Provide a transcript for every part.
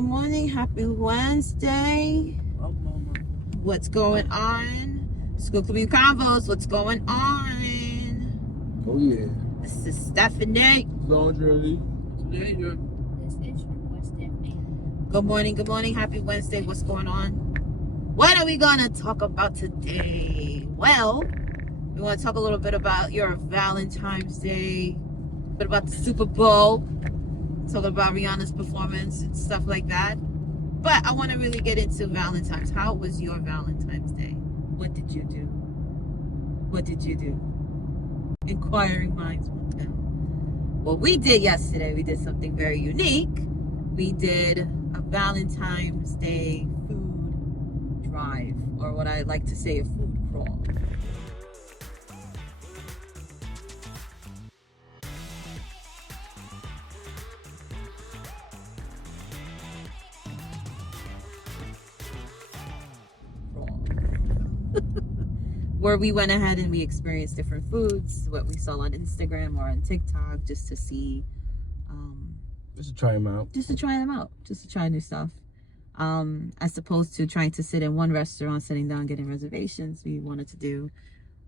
Good morning. Happy Wednesday. What's going on? School COMMUTE CONVOS. What's going on? Oh, yeah. This is Stephanie. Laundry. This is your boy Stephanie. Good morning. Good morning. Happy Wednesday. What's going on? What are we going to talk about today? Well, we want to talk a little bit about your Valentine's Day, a bit about the Super Bowl, talk about Rihanna's performance and stuff like that. But I want to really get into Valentine's. How was your Valentine's Day? What did you do? What did you do? Inquiring minds want to know. What we did yesterday, we did something very unique. We did a Valentine's Day food drive, or what I like to say, a food crawl. Where we went ahead and we experienced different foods, what we saw on Instagram or on TikTok, just to see, Just to try them out. just to try them out, just to try new stuff. As opposed to trying to sit in one restaurant, sitting down, getting reservations, we wanted to do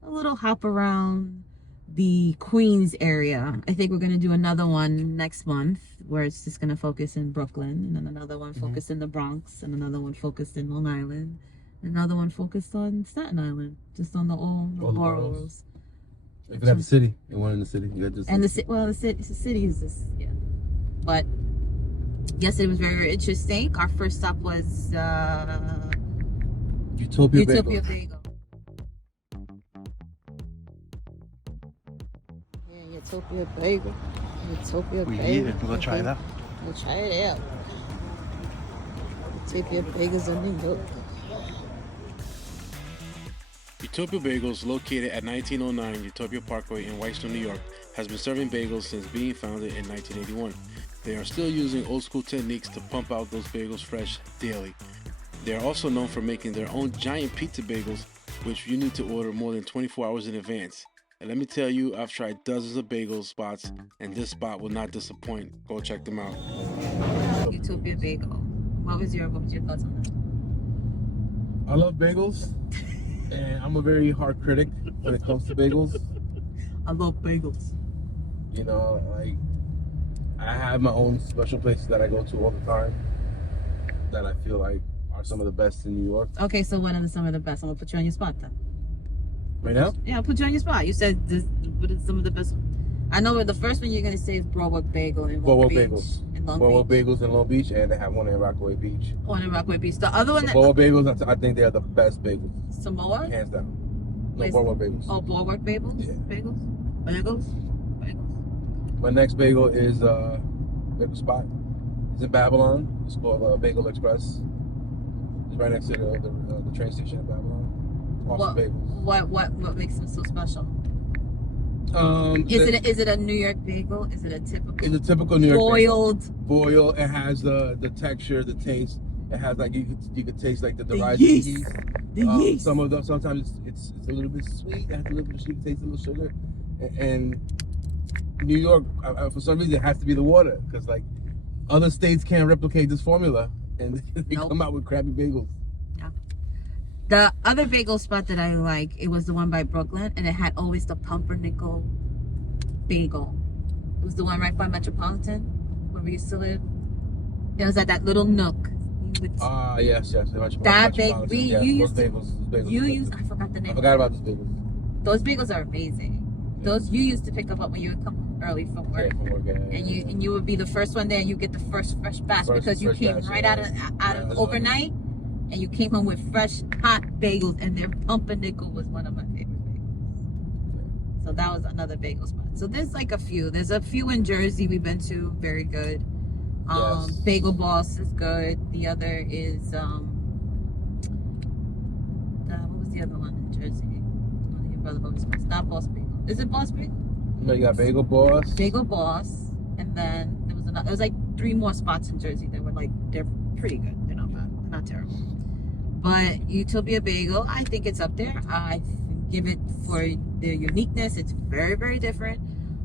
a little hop around the Queens area. I think we're going to do another one next month where it's just going to focus in Brooklyn, and then another one focused in the Bronx, and another one focused in Long Island. Another one focused on Staten Island, just on all the boroughs. You can have the city, and one in the city. You got just and the city is just, yeah. But yes, it was very, very interesting. Our first stop was Utopia Bagel. Bagel. Yeah, Utopia Bagel. Utopia Bagel. Yeah, we're gonna try it out. We'll try it out. Utopia Bagels in New York. Utopia Bagels, located at 1909 Utopia Parkway in Whitestone, New York, has been serving bagels since being founded in 1981. They are still using old school techniques to pump out those bagels fresh daily. They are also known for making their own giant pizza bagels, which you need to order more than 24 hours in advance. And let me tell you, I've tried dozens of bagel spots, and this spot will not disappoint. Go check them out. Utopia Bagel. What was your thoughts on that? I love bagels, and I'm a very hard critic when it comes to bagels. I love bagels. You know, like, I have my own special places that I go to all the time that I feel like are some of the best in New York. Okay, so what are some of the best? I'm gonna put you on your spot then. Right now? Yeah, I'll put you on your spot. You said this, what is some of the best? I know the first one you're gonna say is Broadway Bagel in Long Beach. Bagels. In Long Broadway Beach. Bagels in Long Beach, and they have one in Rockaway Beach. Oh, in Rockaway Beach. The other one, Broadway Bagels, I think they are the best bagels. Samoa? Hands down. No, Wait, Broadway Bagels. Oh, Broadway Bagels? Yeah. Bagels? Bagels? My next bagel is bagel spot. It's in Babylon. It's called Bagel Express. It's right next to the train station in Babylon. Awesome bagels. What makes them so special? Is Is it a New York bagel? Is it a typical? It's a typical New York boiled? Boiled. It has the texture, the taste. It has like you could taste like the rising yeast. The yeast. Some of them sometimes it's a little bit sweet. It has a little bit of sweet taste, a little sugar, and New York for some reason it has to be the water because like other states can't replicate this formula and they come out with crappy bagels. Yeah. The other bagel spot that I like, it was the one by Brooklyn, and it had always the pumpernickel bagel. It was the one right by Metropolitan where we used to live. It was at that little nook. Yes. That bagel. You used. I forgot the name. I forgot about those bagels. Those bagels are amazing. Those you used to pick up when you would come home early from work, and you would be the first one there, and you get the first fresh batch because you came right out of overnight, and you came home with fresh hot bagels, and their pumpernickel was one of my favorite bagels. So that was another bagel spot. So there's like a few. There's a few in Jersey we've been to, very good. Bagel Boss is good. The other is what was the other one in Jersey? One of your brother always calls. Not Boss Bagel. Is it Boss Bagel? No, you got Bagel Boss. Bagel Boss, and then there was another. There was like 3 more spots in Jersey that were like they're pretty good. They're not bad. They're not terrible. But Utopia Bagel, I think it's up there. I give it for their uniqueness. It's very, very different.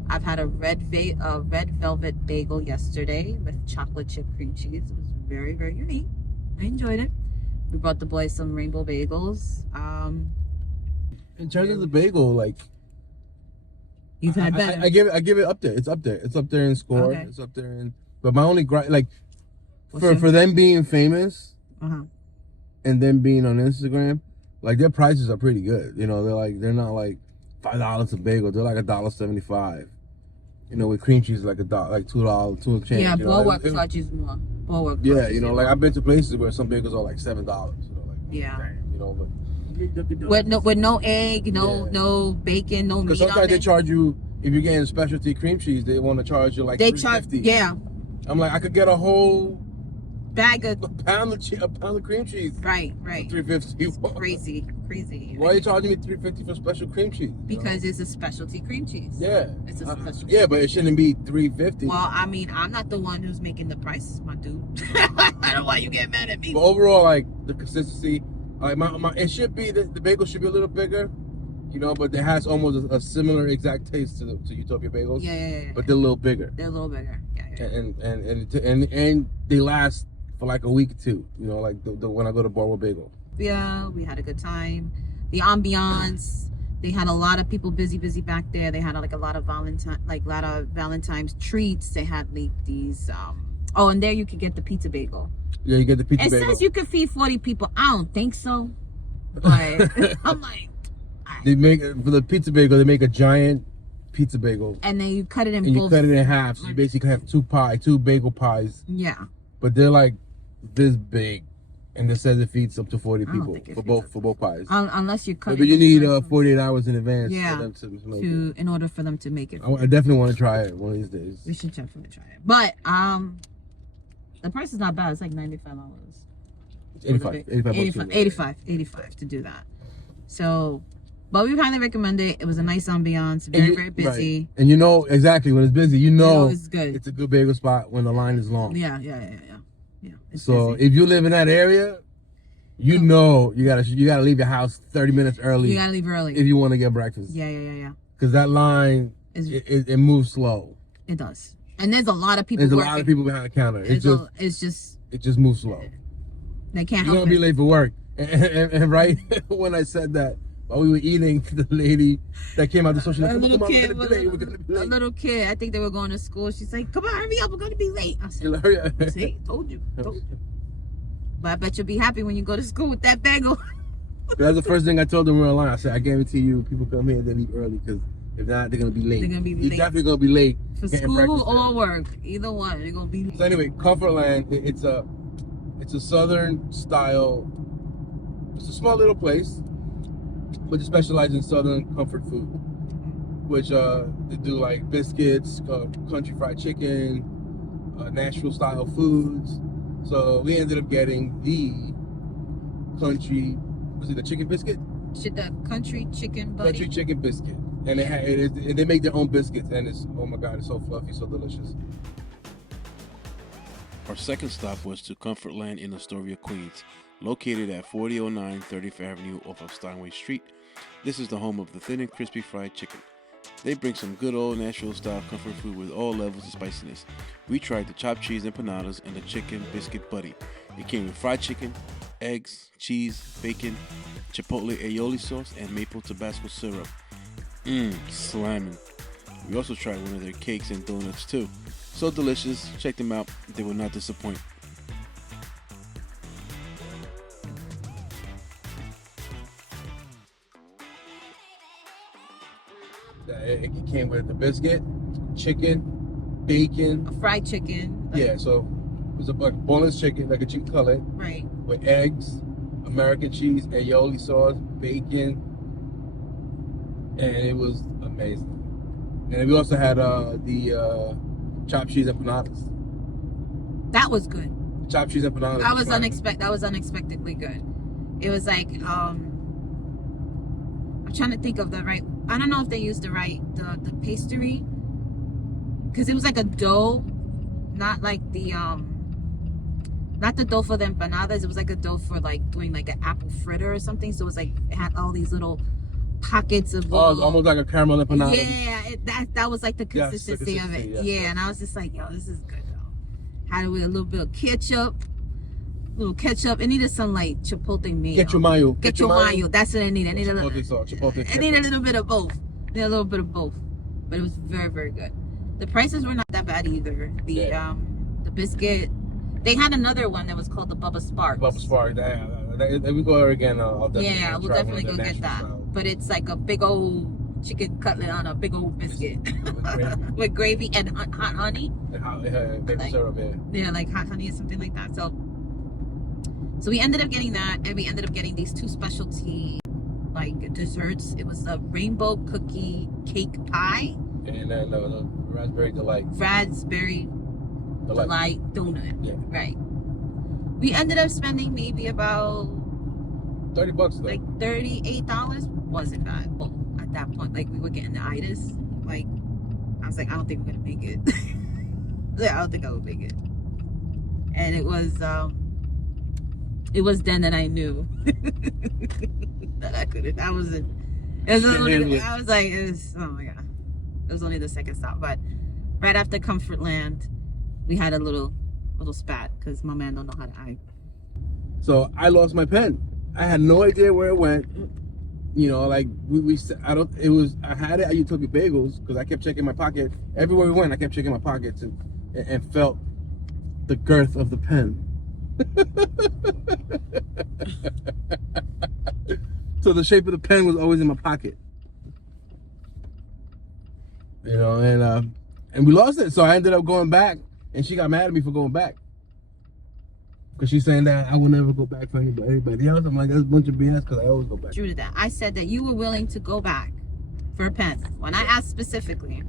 I've had a red velvet bagel yesterday with chocolate chip cream cheese. It was very, very unique. I enjoyed it. We brought the boys some rainbow bagels. In terms of the bagel, like You've had better. I give it up there. It's up there. It's up there in score. Okay. It's up there in. But my only like What's for them being famous Uh-huh. and them being on Instagram, like their prices are pretty good. You know, they're not like $5 a bagel. They're like $1.75. You know, with cream cheese like $2, like $2 change. Yeah, you know, Bulwark charges more. Bulwark. Yeah, charges you know, more. like I've been to places where some bagels are like $7. You know, like Yeah. damn, you know, but With no egg, no bacon, no meat because on sometimes they it. charge you if you're getting specialty cream cheese, they want to charge you like They $3.50. charge, yeah, I'm like, I could get a whole bag of pound of cream cheese. right. For $3.50. Crazy. Why are you charging me $3.50 for special cream cheese? Because it's a specialty cream cheese. Yeah. It's a specialty. Yeah, but it shouldn't be $3.50. Well, I mean, I'm not the one who's making the prices, my dude. I don't know why you get mad at me. But overall, like the consistency, like it should be the bagel should be a little bigger, you know, but it has almost a similar exact taste to Utopia Bagels. Yeah. But they're a little bigger. They're a little bigger. Yeah. And they last for like a week or two, you know, like the when I go to Broadway Bagel. Yeah, we had a good time. The ambiance, they had a lot of people busy back there. They had like a lot of Valentine's treats. They had like these oh, and there you could get the pizza bagel. Yeah, you get the pizza It bagel. says you could feed 40 people. I don't think so. But I'm like, They make for the pizza bagel. They make a giant pizza bagel, and then you cut it in and both. you cut it in half. So you basically have two bagel pies. Yeah. But they're like this big, and it says it feeds up to 40 I don't people think it for feeds both pies. Unless you cut. But you need 48 hours in advance Yeah, for them to make it. in order for them to make it. I definitely want to try it one of these days. We should definitely try it. But the price is not bad. It's like $95. It's 85 to do that. So, but we highly recommend it. It was a nice ambiance, very busy. Right. And you know exactly when it's busy. You know it's good. It's a good bagel spot when the line is long. Yeah. It's So busy. if you live in that area, you know you gotta leave your house 30 minutes early. You gotta leave early. If you want to get breakfast. Yeah. Because that line it moves slow. It does. And there's a lot of people. There's a lot of people behind the counter. It just moves slow. They can't You're help gonna be it. late for work. And right when I said that, while we were eating, the lady that came out the social, A little we're kid, gonna be late. a little kid. I think they were going to school. She's like, "Come on, hurry up! We're going to be late." I said, Hurry up. "See, told you." But I bet you'll be happy when you go to school with that bagel. That's the first thing I told them we were online. I said, I guarantee you, people come here and they leave early because if not, they're gonna be late. They're gonna be You're late. definitely gonna be late For getting school breakfast or there. work, either one, they're gonna be late. So anyway, Comfortland, it's a southern style. It's a small little place, but they specialize in southern comfort food, which they do like biscuits, country fried chicken, Nashville style foods. So we ended up getting the the chicken biscuit? The country chicken buddy. Country chicken biscuit. And they make their own biscuits, and it's, oh my God, it's so fluffy, so delicious. Our second stop was to Comfortland in Astoria, Queens, located at 4009 30th Avenue off of Steinway Street. This is the home of the thin and crispy fried chicken. They bring some good old Nashville style comfort food with all levels of spiciness. We tried the chopped cheese empanadas and the chicken biscuit buddy. It came with fried chicken, eggs, cheese, bacon, chipotle aioli sauce, and maple Tabasco syrup. Slamming. We also tried one of their cakes and donuts too. So delicious. Check them out. They will not disappoint. It came with the biscuit, chicken, bacon. A fried chicken. Yeah, so it was a boneless chicken, like a chicken cutlet, Right. with eggs, American cheese, aioli sauce, bacon, and it was amazing. And we also had the chopped cheese empanadas. That was good. Chopped cheese empanadas. That was fire. That was unexpectedly good. It was like I'm trying to think of the right. I don't know if they used the pastry, because it was like a dough, not like the not the dough for the empanadas. It was like a dough for like doing like an apple fritter or something. So it was like it had all these little pockets of. Oh, it's almost like a caramel empanada. Yeah, that was like the Yes, the consistency of it. consistency, Yeah, and I was just like, yo, this is good though. Had it with a little bit of ketchup, little ketchup. It needed some like chipotle mayo. Get your mayo. Get your mayo. That's what I need. I need a little. Chipotle sauce. Chipotle. I need a little bit of both. I need a little bit of both. But it was very, very good. The prices were not that bad either. The biscuit. They had another one that was called the Boba Spark. Boba Spark. We go there again. I'll definitely go get that. Style. But it's like a big old chicken cutlet on a big old biscuit with gravy and hot honey. And baby syrup. Yeah, like hot honey or something like that. So we ended up getting that, and we ended up getting these two specialty like desserts. It was a rainbow cookie cake pie. And then the raspberry delight. Raspberry delight donut. Yeah. Right. We ended up spending maybe about $30 though. like $38. Wasn't bad. Well, at that point, like we were getting the itis. Like I was like, I don't think we're gonna make it. I don't think I would make it. And it was then that I knew that I couldn't. I was like, oh my god. It was only the second stop, but right after Comfortland, we had a little spat because my man don't know how to act. So I lost my pen. I had no idea where it went. You know, like I had it at Utopia Bagels because I kept checking my pocket everywhere we went. I kept checking my pockets and felt the girth of the pen. So the shape of the pen was always in my pocket. You know, and we lost it. So I ended up going back, and she got mad at me for going back. Because she's saying that I will never go back for anybody else. I'm like, that's a bunch of BS because I always go back. True to that. I said that you were willing to go back for a pen. When I asked specifically,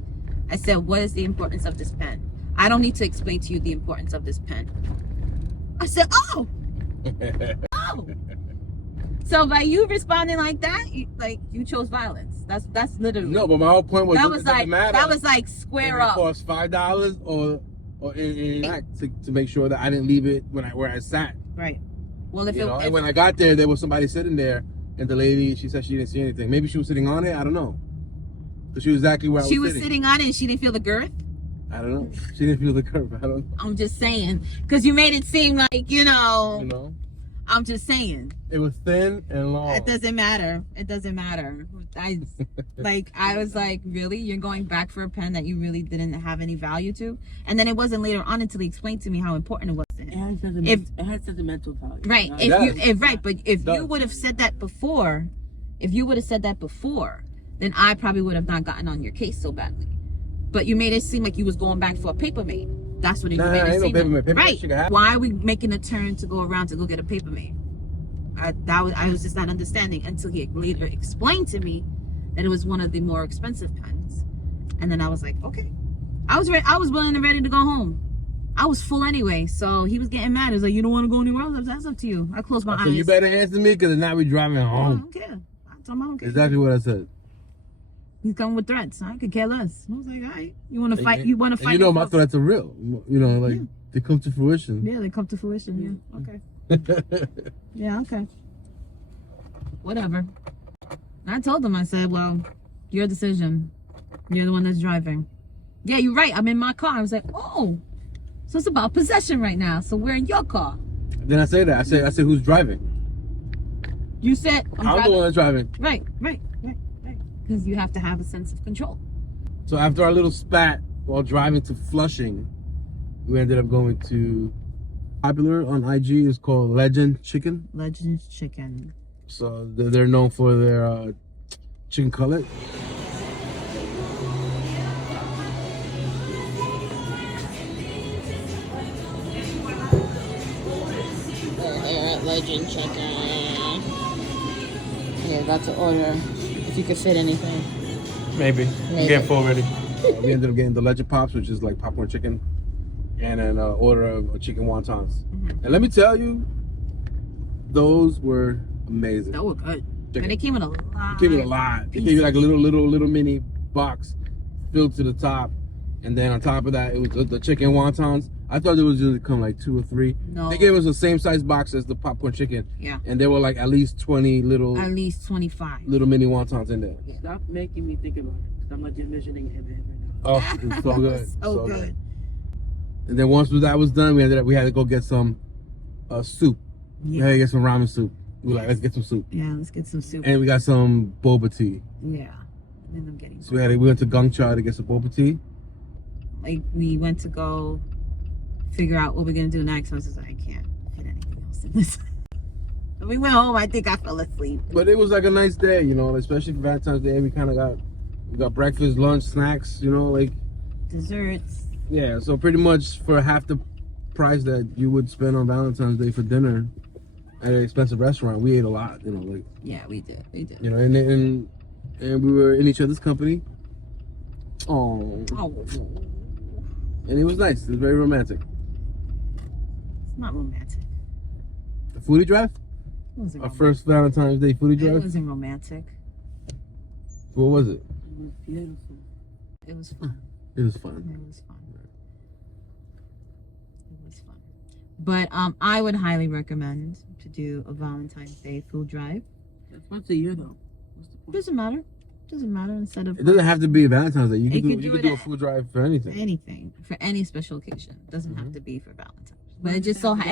I said, what is the importance of this pen? I don't need to explain to you the importance of this pen. I said, oh! Oh! So by you responding like that, you chose violence. That's literally. No, but my whole point was that was like square up. It cost $5 or in act to make sure that I didn't leave it where I sat. Right. Well, and when I got there was somebody sitting there, and the lady, she said she didn't see anything. Maybe she was sitting on it. I don't know. But she was exactly where I was sitting. She was sitting on it, and she didn't feel the girth. I don't know. She didn't feel the curve. I don't know. I'm just saying, because you made it seem like you know. I'm just saying. It was thin and long. It doesn't matter. It doesn't matter. I was like, really? You're going back for a pen that you really didn't have any value to? And then it wasn't later on until he explained to me how important it was to him. It had sentimental value. Right. But if you would have said that before, then I probably would have not gotten on your case so badly. But you made it seem like you was going back for a papermate. That's what it made it seem like. Right. Why are we making a turn to go around to go get a papermate? I was just not understanding until he later explained to me that it was one of the more expensive pens. And then I was like, okay. I was willing and ready to go home. I was full anyway, so he was getting mad. He was like, you don't want to go anywhere else? That's up to you. I closed my eyes. So you better answer me because now we're driving home. I don't care. I told him I don't care. Exactly what I said. He's coming with threats. I could care less. I was like, all right. You want to fight? You want to fight? You know my threats are real. You know, like they come to fruition. Yeah, they come to fruition. Yeah. Okay. Yeah, okay. Whatever. I told him, I said, well, your decision. You're the one that's driving. Yeah, you're right. I'm in my car. I was like, oh, so it's about possession right now. So we're in your car. Then I say that. I said, who's driving? You said, I'm the one that's driving. Right. Because you have to have a sense of control. So after our little spat while driving to Flushing, we ended up going to popular on IG. It's called Legend Chicken. Legend Chicken. So they're known for their chicken cutlet. Legend Chicken. Yeah, that's an order. If you could fit anything. Maybe. I'm getting full already. We ended up getting the Legend Pops, which is like popcorn chicken, and an order of chicken wontons. Mm-hmm. And let me tell you, those were amazing. They were good. Chicken. And they came in a lot. They gave you like a little mini box filled to the top, and then on top of that, it was the chicken wontons. I thought it was just come like 2 or 3. No. They gave us the same size box as the popcorn chicken. Yeah. And there were like at least 20 little. At least 25. Little mini wontons in there. Yeah. Stop making me think about it. I'm like envisioning it right now. Oh, it's so good. so good. And then once that was done, we had to go get some soup. Yeah. Yeah, get some ramen soup. We like, let's get some soup. Yeah, let's get some soup. And we got some boba tea. Yeah. And I'm getting So we went to Gongcha to get some boba tea. like we went to go figure out what we're gonna do next. I was just like, I can't fit anything else in this. When we went home, I think I fell asleep. But it was like a nice day, you know, especially for Valentine's Day. We kind of got breakfast, lunch, snacks, you know, like Desserts. yeah. So pretty much for half the price that you would spend on Valentine's Day for dinner at an expensive restaurant, we ate a lot, you know, like Yeah, we did. We did. you know, and we were in each other's company. Oh. And it was nice. It was very romantic. It's not romantic. The foodie drive? It wasn't Our romantic. first Valentine's Day foodie It drive? wasn't romantic. What was it? It was beautiful. It was fun. It was fun. It was fun. It was fun. But I would highly recommend to do a Valentine's Day food drive. That's once a year though. What's the point? Doesn't matter. Doesn't matter. Instead of It doesn't have to be Valentine's Day. You It could could do, you do could it do a at- food drive for anything. anything for any special occasion. Doesn't have Mhm. to be for Valentine's. But it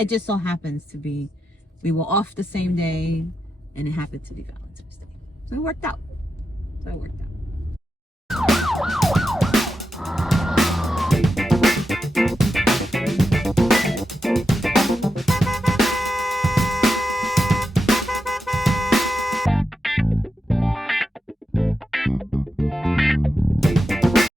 just so happens to be we were off the same day, and it happened to be Valentine's Day, so it worked out.